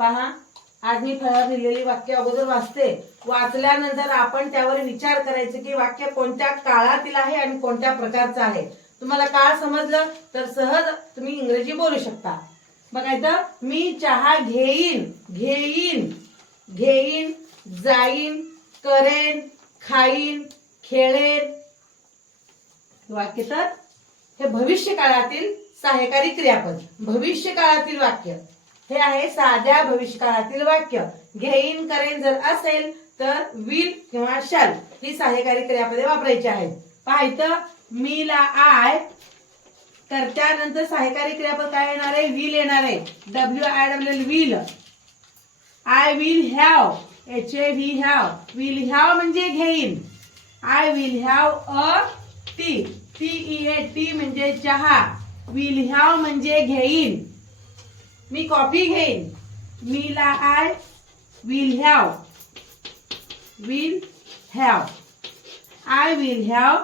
पहा आज मी फळावर लिहिलेली वाक्य अगोदर वाचते. वाचल्यानंतर आपण त्यावर विचार करायचे की वाक्य कोणत्या काळातील आहे आणि कोणत्या प्रकारचं आहे. तुम्हाला काळ समजलं तर सहज तुम्ही इंग्रजी बोलू शकता. बघायचं मी चहा घेईन घेईन घेईन जाईन करेन खाईन खेळेन. वाक्य तर हे भविष्य काळातील सहाय्यकारी क्रियापद भविष्य काळातील वाक्य. हे आहे साध्या भविष्यकाळातील वाक्य. घेईन करेन जर असेल तर विल किंवा शल ही सहाय्यकारी क्रियापदे वापरायची आहेत. पहा मी ला आय तर त्यानंतर सहाय्यकारी क्रियापद काय येणार आहे? विल येणार आहे. W I W L will I will have H A V have will have म्हणजे घेईन. I will have a tea T E A tea म्हणजे चहा. विल हॅव म्हणजे घेईन. मी कॉफी घेईन. मीला I will have. Will have. I will have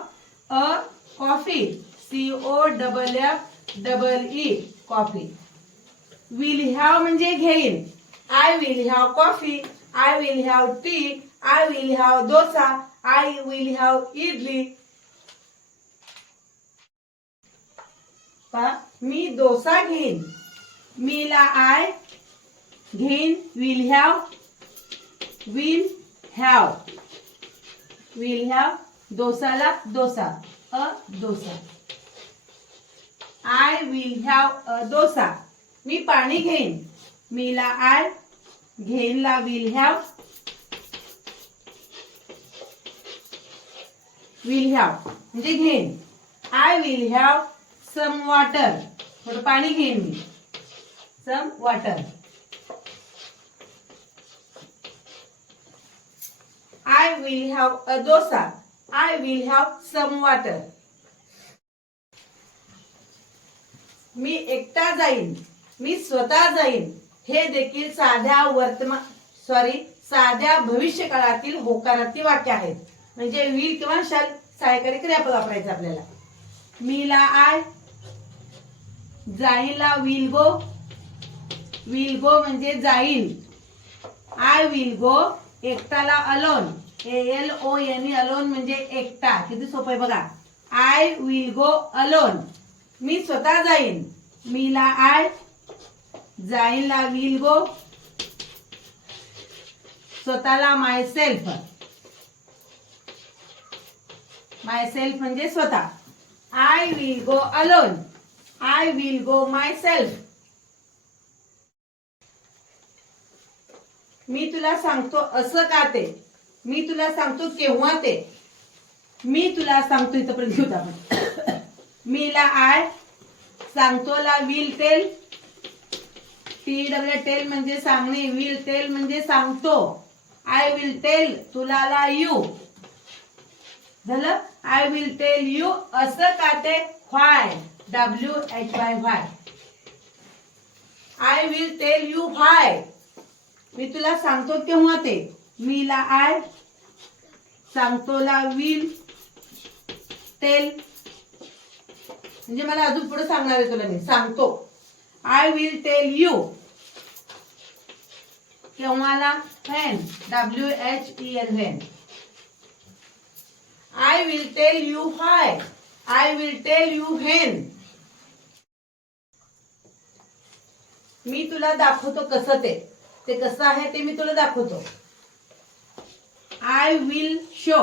a coffee. C O double F double E coffee. Will have म्हणजे घेईन. I will have coffee. I will have tea. I will have dosa. I will have idli. मी डोसा घेईन. मी ला I घेईन will have will have will have डोसाला dosa a dosa. I will have a dosa. मी पाणी घेईन. मी ला I घेईन ला विल हॅव विल हॅव म्हणजे घेईन. I will have some water थोडं पाणी घेईन मी. Some water I will have a dosa I will have some water मी एकटा जाईन. मी स्वतः जाईन. हे देखील साध्या वर्तमान सॉरी साध्या भविष्य काळातील होकारार्थी वाक्य आहेत म्हणजे विल किंवा शल सहाय्यकारी क्रियापद वापरायचं आपल्याला. मी ला आय जाईला विल गो विल गो म्हणजे जाईन. I will go एकटाला alone A L O N alone म्हणजे एकटा. किती सोपं आहे बघा. आय विल गो अलोन मी स्वतः जाईन. मी ला आय जाईनला विल गो स्वतःला माय सेल्फ माय सेल्फ म्हणजे स्वतः. I will go alone I will go myself मी तुला सांगतो असं का ते? मी तुला सांगतो केव्हा ते? मी तुला सांगतो इथपर्यंत घेऊ आपण मी ला आय सांगतो ला will tell T W tell म्हणजे सांगणे विल टेल म्हणजे सांगतो. आय विल टेल तुला ला यू झालं? आय विल टेल यू असं का ते? Why W H Y why I will tell you why मी तुला सांगतो केव्हा ते. मी ला आय सांगतो ला विल टेल म्हणजे मला अजून पुढे सांगणार आहे तुला मी. सांगतो. I will tell you. केव्हाला when W H E N when I will tell you why. I will tell you when मी तुला दाखवतो कसं ते. ते कसं आहे ते मी तुला दाखवतो. I will show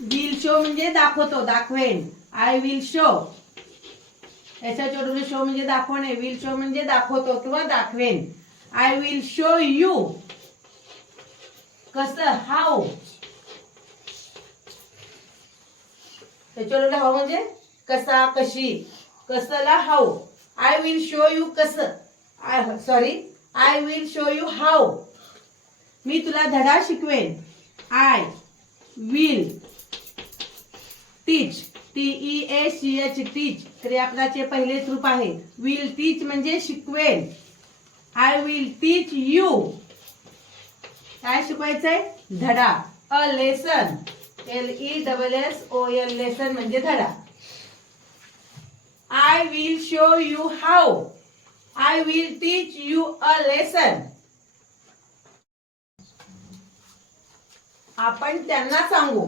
will show म्हणजे दाखवतो दाखवेन. आय विल शो याच्या छोटून शो म्हणजे दाखवणे विल शो म्हणजे दाखवतो किंवा दाखवेन. आय विल शो यू कसं हाऊ त्याच्यावर हाऊ म्हणजे कसा कशी? कसला how I will show you कसं. I sorry I will show you how मी तुला धडा शिकवेन. I will teach E A C H teach क्रियापदाचे पहिलेच रूप आहे. विल टीच म्हणजे शिकवेन. आय विल टीच यू काय शिकवायचंय? धडा. A lesson L E double S O L lesson म्हणजे धडा. I will show you how I will teach you a lesson आपण त्यांना सांगू.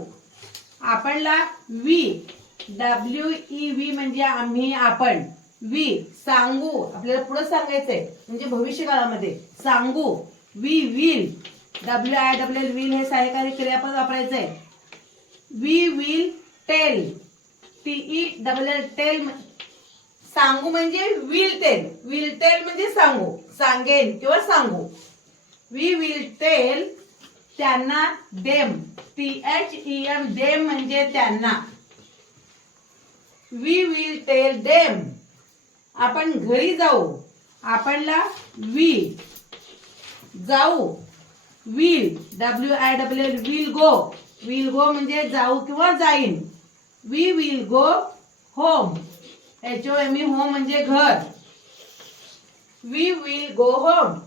आपणला वी डब्ल्यू ई व्ही म्हणजे आम्ही आपण. वी सांगू. आपल्याला पुढे सांगायचंय. म्हणजे भविष्यकाळामध्ये. सांगू. We will W I W L will हे सहाय्यकारी क्रियापद वापरायचंय. We will tell T E L tell सांगू म्हणजे विल टेल विल टेल म्हणजे सांगू. सांगेन किंवा सांगू. वी विल टेल त्यांना them. T H E M them म्हणजे त्यांना. We will tell them. आपण घरी जाऊ. आपणला वी. जाऊ. Will. W I W L will go. Will go म्हणजे जाऊ किंवा जाईन. We will go home. H O M E home म्हणजे घर. वी विल गो होम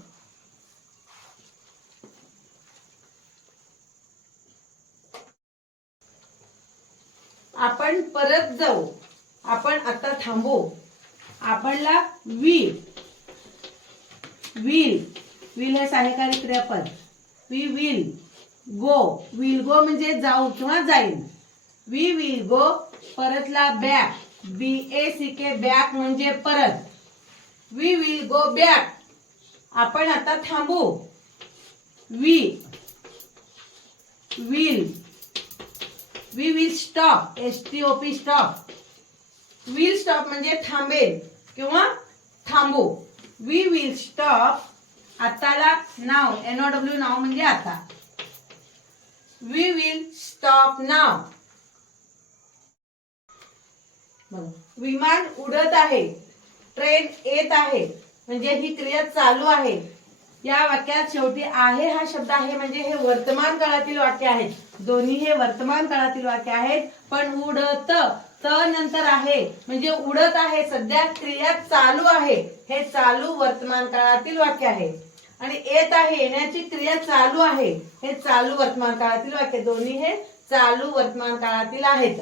आपण परत जाऊ. आपण आता थांबू. आपणला वी विल विल हे सहाय्यकारी क्रियापद. We will go will go म्हणजे जाऊ किंवा जाईल वी विल गो परतला back B A C K back म्हणजे परत. वी विल गो बॅक आपण आता थांबू. We will we will stop S T O P stop will stop म्हणजे थांबेल किंवा थांबू. We will stop आताला now N O W now म्हणजे आता. वी विल स्टॉप नाव विमान उडत आहे. ट्रेन येत आहे. म्हणजे ही क्रिया चालू आहे. या वाक्यात शेवटी आहे हा शब्द आहे म्हणजे हे वर्तमान काळातील वाक्य आहेत दोन्ही हे वर्तमान काळातील वाक्य आहेत. पण उडत त नंतर आहे. म्हणजे उडत आहे. सध्या क्रिया चालू आहे. हे चालू वर्तमान काळातील वाक्य आहे. आणि येत आहे. येण्याची क्रिया चालू आहे. हे चालू वर्तमान काळातील वाक्य. दोन्ही हे चालू वर्तमान काळातील आहेत.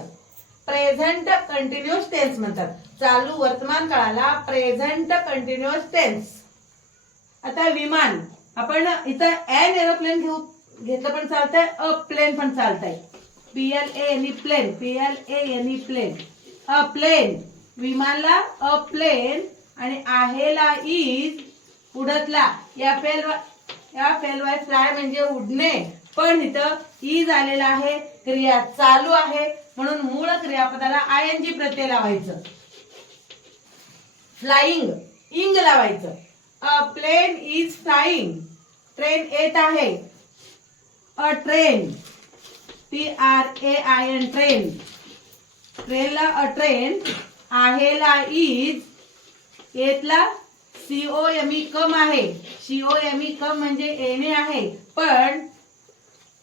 प्रेझेंट कंटिन्युअस टेन्स म्हणतात. चालू वर्तमान काळाला प्रेझेंट कंटिन्युअस टेन्स आता विमान आपण इथं एन एरोप्लेन घेऊ घेतलं पण चालतंय अ प्लेन पण चालतंय. P L A N E plane P L A N E plane a plane विमानला a plane आणि आहेला इज उडतला. या फेल या फेल वाय फ्लाय म्हणजे उडणे. पण इथं इज आलेला आहे क्रिया चालू आहे. म्हणून मूळ क्रियापदाला आय एन जी प्रत्यय लावायचं. फ्लाइंग इंग लावायचं. A plane is flying train येत आहे. A train T R A I N train ट्रेनला अ ट्रेन आहेला is येतला C O M E come आहे. सीओ एम ई कम म्हणजे येणे आहे. पण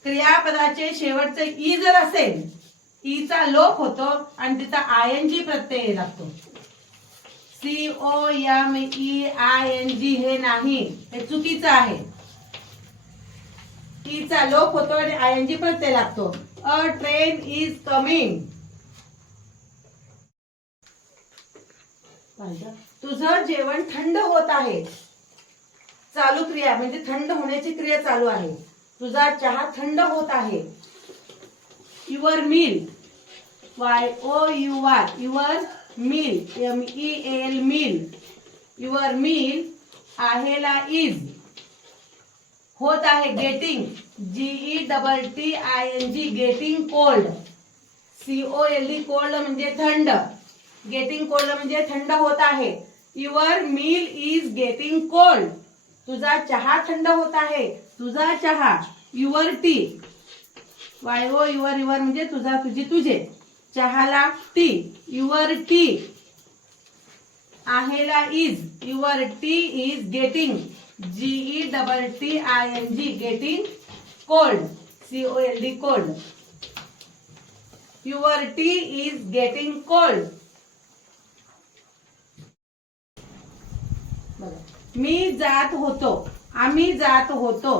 क्रियापदाचे शेवटचे ई e जर असेल ईचा लोप होतो आणि तिचा आय एन जी प्रत्यय लागतो. C O M E I N G हे नाही हे चुकीचं आहे. ईचा लोप होतो आणि आय एन जी प्रत्यय लागतो. A train is coming. तुझं जेवण थंड होत आहे. चालू क्रिया म्हणजे थंड होण्याची क्रिया चालू आहे. तुझा चहा थंड होत आहे. Your meal. Y O U R your meal M E L meal your meal आहेला is होत आहे getting G E double T I N G getting cold C O L D cold म्हणजे थंड. गेटिंग कोल्ड म्हणजे थंड होत आहे. Your meal is getting cold तुझा चहा थंड होत आहे. तुझा चहा. Your T Y O your your म्हणजे तुझा तुझी तुझे. चहाला tea your tea. आहेला is your tea is getting G E double T I N G getting cold C O L D cold your tea is getting cold मी जात होतो आम्ही जात होतो.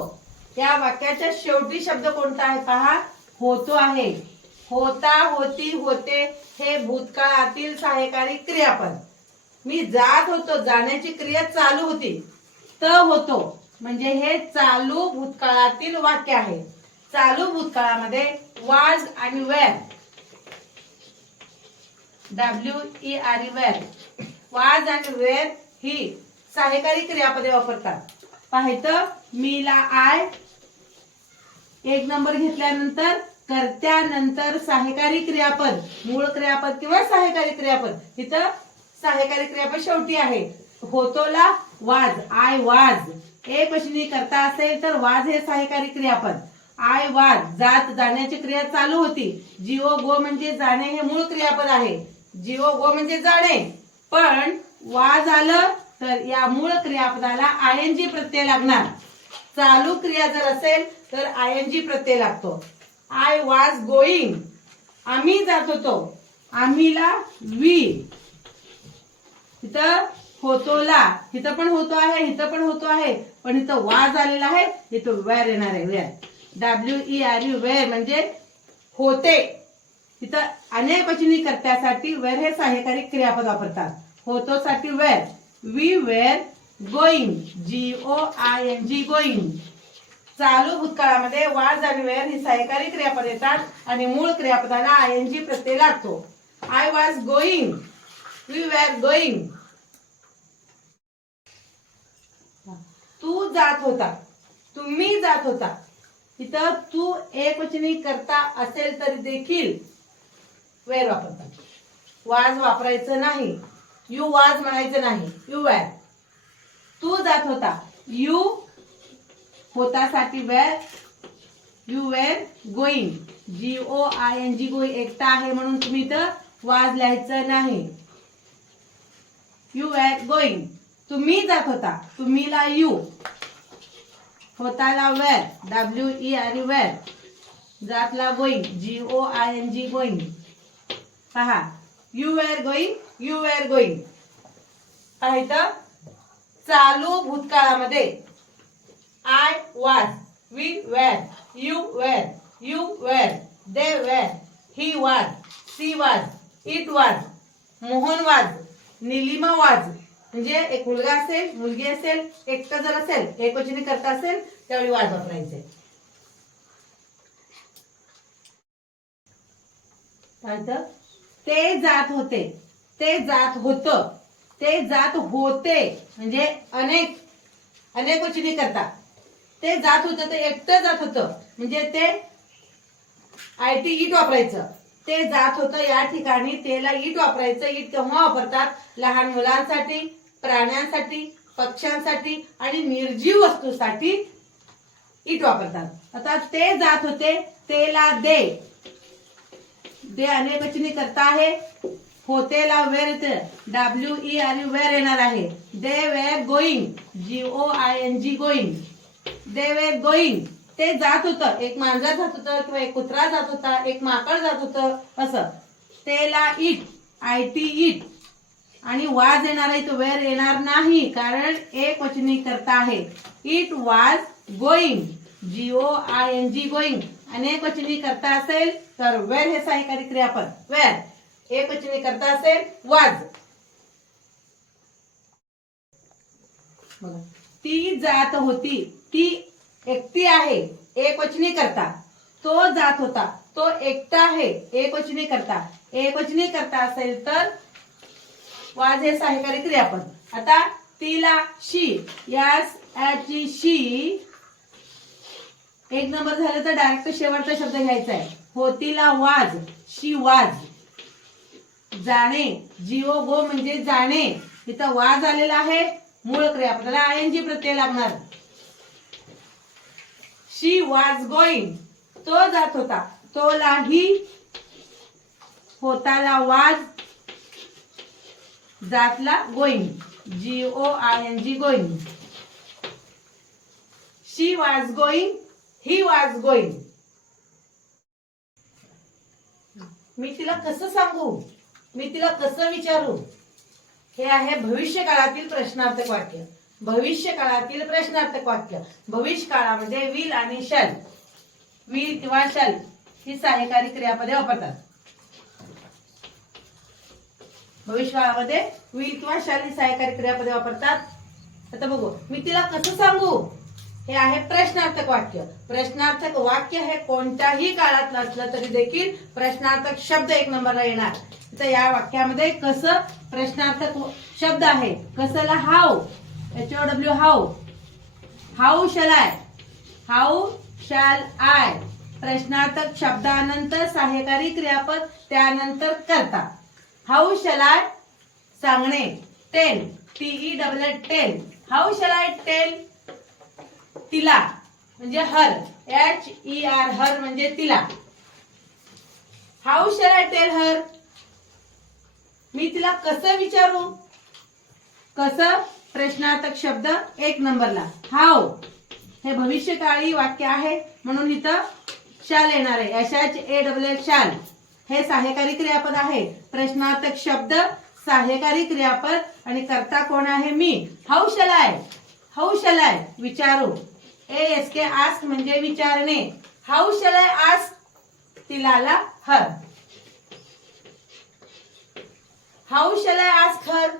या वाक्याच्या शेवटी शब्द कोणता आहे पहा? होतो आहे. होता होती होते हे भूतकाळातील सहाय्यकारी क्रियापद. मी जात होतो जाण्याची क्रिया चालू होती. त होतो म्हणजे हे चालू भूतकाळातील वाक्य आहे. चालू भूतकाळामध्ये वाज आणि were W E R were was आणि वेर ही सहाय्यकारी क्रियापदे वापरतात. पाहायचं मीला आय एक नंबर घेतल्यानंतर कर्त्यानंतर सहाय्यकारी क्रियापद मूळ क्रियापद किंवा सहाय्यकारी क्रियापद. इथं सहाय्यकारी क्रियापद शेवटी आहे. होतोला वाज आय वाज. ए पशनी करता असेल तर वाज हे सहाय्यकारी क्रियापद. आय वाज जात जाण्याची क्रिया चालू होती. जीओ गो म्हणजे जाणे हे मूळ क्रियापद आहे. जीओ गो म्हणजे जाणे. पण वाज आलं तर या मूळ क्रियापदाला आय एन जी प्रत्यय लागणार. चालू क्रिया जर असेल तर आय एन जी प्रत्यय लागतो. आय वॉज गोईंग आम्ही जात होतो. आम्हीला वी इथं होतोला. इथं पण होतो आहे इथं पण होतो आहे. पण इथं वाज आलेला आहे. इथं वेर येणार आहे? Were W E R you were म्हणजे होते. इथं अनेक वचनी कर्त्यासाठी वेर हे सहाय्यकारी क्रियापद वापरतात. होतोसाठी were were we were going G O I N G going चालू भूतकाळामध्ये वाज आणि वेळ ही सहकारी क्रियापद येतात आणि मूळ क्रियापदाला आय एन जी प्रत्यय लागतो. I was going we were going तू जात होता. तुम्ही जात होता. इथं तू एक वचनी करता असेल तरी देखील वेर वापरतात. वाज वापरायचं नाही. यू वाज म्हणायचं नाही. यू वॅर तू जात होता. You होतासाठी were you were going G O I N G गोई एकटा आहे म्हणून तुम्ही इथं वाज लिहायचं नाही. यू वेर गोईंग तुम्ही जात होता. तुम्हीला यू होताला were W E R you were जातला going G O I N G going पहा. You were going you were going पाहिजे चालू भूतकाळामध्ये. I was we were you were you were they were, he was she was it वाज मोहन वाज निलिमा वाज म्हणजे एक मुलगा असेल मुलगी असेल एकटं जर असेल एकवचनी करता असेल त्यावेळी वाज वापरायचे. पाहिलं? ते जात होते. ते जात होत. ते जात होते. म्हणजे अनेक अनेक वचनी करता. ते जात होतं ते एकटं जात होतं. म्हणजे ते आय टी ईट वापरायचं. ते जात होतं या ठिकाणी तेला ईट वापरायचं. ईट केव्हा वापरतात? लहान मुलांसाठी प्राण्यांसाठी पक्ष्यांसाठी आणि निर्जीव वस्तूसाठी इट वापरतात. आता ते जात होते तेला दे. दे अनेकचनी करता आहे. होतेला वेर येते डब्ल्यू ई आणि वेर येणार आहे. They were going. G O I N G going. They were going ते जात होतं. एक मांजर जात होतं किंवा एक कुत्रा जात होता एक माकड जात होतं असं. तेला इट आय टी इट आणि वाज येणार आहे तो वेर येणार नाही कारण एक वचनी करता आहे. It was going G O I N G going अनेक वचनी करता असेल तर वेर हे सहाय्यकारी क्रियापद. वेर एक वचनी करता असेल वाज ती जात होती. ती एकटी आहे एक वचनी करता. तो जात होता तो एकटा आहे एक वचनी करता. एक वचनी करता असेल तर वाज हे सहाय्यकारी क्रियापद आता तिला शी यास ची शी एक नंबर झालं तर डायरेक्ट शेवटचा शब्द घ्यायचा आहे. होतीला वाज शी वाज. जाणे जीओ गो म्हणजे जाणे. इथं वाज आलेला आहे. मूळ क्रियापदाला आय एन जी प्रत्यय लागणार. शी वाज गोईंग तो जात होता. तोलाही होताला वाज जातला going G O I N G going she was going he वाज गोईंग मी तिला कसं सांगू? मी तिला कसं विचारू? हे आहे भविष्यकाळातील प्रश्नार्थक वाक्य. भविष्य काळातील प्रश्नार्थक वाक्य. भविष्य काळामध्ये विल आणि शल विल किंवा शल ही सहाय्यकारी क्रियापदे वापरतात. भविष्यकाळामध्ये विल किंवा शाली सहाय्यकारी क्रियापदे वापरतात. आता बघू मी तिला कसं सांगू? हे आहे प्रश्नार्थक वाक्य. प्रश्नार्थक वाक्य हे कोणत्याही काळात असलं तरी देखील प्रश्नार्थक शब्द एक नंबरला येणार. तर या वाक्यामध्ये कसं प्रश्नार्थक शब्द आहे? कसला how H O W how how shall I how shall I प्रश्नार्थक शब्दानंतर सहाय्यकारी क्रियापद त्यानंतर करता. हाऊ शल आय सांगणे. Tell T E double tell how shall I tell तिला. म्हणजे her. H E R her म्हणजे तिला. How shall I tell her मी तिला कसं विचारू? कसं? प्रश्नार्थक शब्द एक नंबरला. हाव. हे भविष्यकाळी वाक्य आहे म्हणून इथं शाल येणार आहे. एच एच ए डब्ल्यू शाल. हे सहाय्यकारी क्रियापद आहे. प्रश्नार्थक शब्द सहाय्यकारी क्रियापद आणि कर्ता कोण आहे? मी. हाऊ शलाय हाऊ शलाय विचारू. ए एस के आस्क म्हणजे विचारणे. How shall I ask तिलाला her how shall I ask her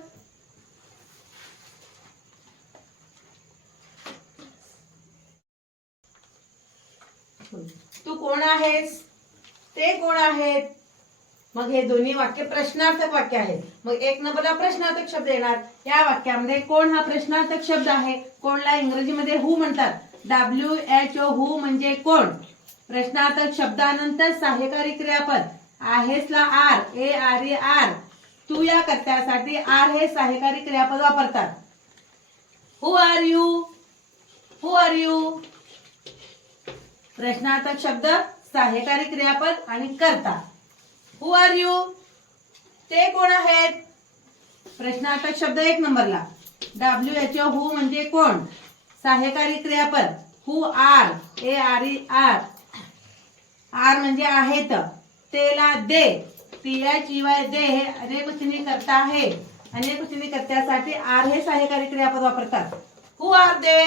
तू कोण आहेस? ते कोण आहेत? मग हे दोन्ही वाक्य प्रश्नार्थक वाक्य आहेत. मग एक नंबरला प्रश्नार्थक शब्द येणार. या वाक्यामध्ये कोण हा प्रश्नार्थक शब्द आहे? कोणला? इंग्रजीमध्ये हु म्हणतात. डब्ल्यू एच ओ हु म्हणजे कोण? प्रश्नार्थक शब्दानंतर सहाय्यकारी क्रियापद. आहेसला are A R A R तू या कर्त्यासाठी आर हे सहाय्यकारी क्रियापद वापरतात. Who are you who are you प्रश्नार्थक शब्द सहाय्यकारी क्रियापद आणि करता. हु आर यू ते कोण आहेत? प्रश्नार्थक शब्द एक नंबरला. डब्ल्यू एच ओ हु म्हणजे कोण? सहाय्यकारी क्रियापद. Who are A R E are are म्हणजे आहेत. तेला they. T H E Y they हे अनेक वचनी करता आहे. अनेक वचनी कर्त्यासाठी आर हे सहाय्यकारी क्रियापद वापरतात. Who are they